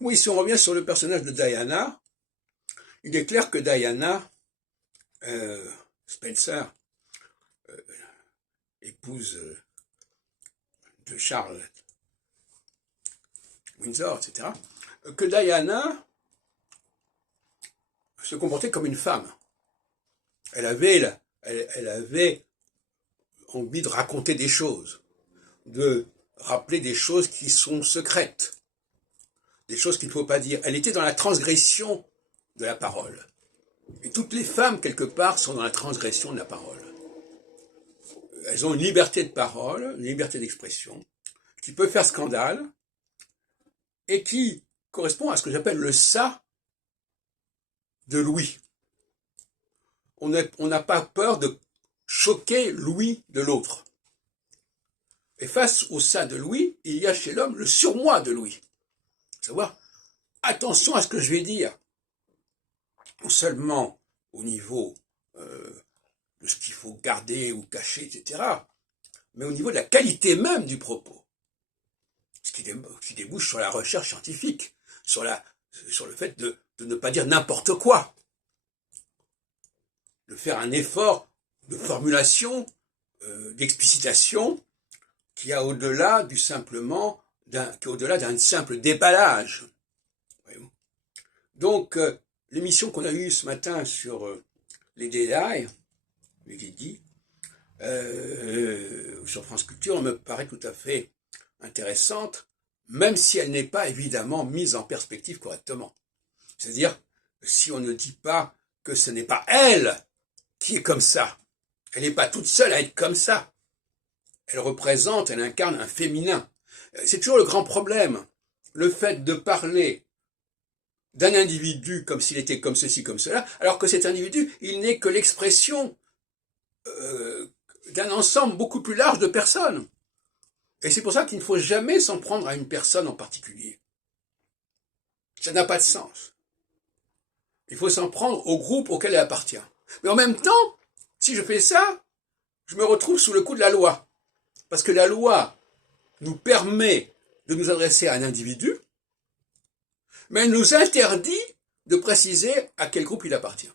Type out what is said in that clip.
Oui, si on revient sur le personnage de Diana, il est clair que Diana, Spencer, épouse de Charles Windsor, etc., que Diana se comportait comme une femme. Elle avait envie de raconter des choses, de rappeler des choses qui sont secrètes, des choses qu'il ne faut pas dire. Elle était dans la transgression de la parole. Et toutes les femmes, quelque part, sont dans la transgression de la parole. Elles ont une liberté de parole, une liberté d'expression, qui peut faire scandale, et qui correspond à ce que j'appelle le ça de Louis. On n'a pas peur de choquer Louis de l'autre. Et face au ça de Louis, il y a chez l'homme le surmoi de Louis. Savoir, attention à ce que je vais dire. Non seulement au niveau de ce qu'il faut garder ou cacher, etc., mais au niveau de la qualité même du propos. Ce qui débouche sur la recherche scientifique, sur le fait de ne pas dire n'importe quoi, de faire un effort de formulation, d'explicitation, qui est au-delà d'un simple déballage. Donc, l'émission qu'on a eue ce matin sur les Dédais, les Didi, sur France Culture, me paraît tout à fait intéressante, même si elle n'est pas évidemment mise en perspective correctement. C'est-à-dire, si on ne dit pas que ce n'est pas elle qui est comme ça, elle n'est pas toute seule à être comme ça. Elle incarne un féminin. C'est toujours le grand problème. Le fait de parler d'un individu comme s'il était comme ceci, comme cela, alors que cet individu, il n'est que l'expression d'un ensemble beaucoup plus large de personnes. Et c'est pour ça qu'il ne faut jamais s'en prendre à une personne en particulier. Ça n'a pas de sens. Il faut s'en prendre au groupe auquel elle appartient. Mais en même temps, si je fais ça, je me retrouve sous le coup de la loi. Parce que la loi nous permet de nous adresser à un individu, mais elle nous interdit de préciser à quel groupe il appartient.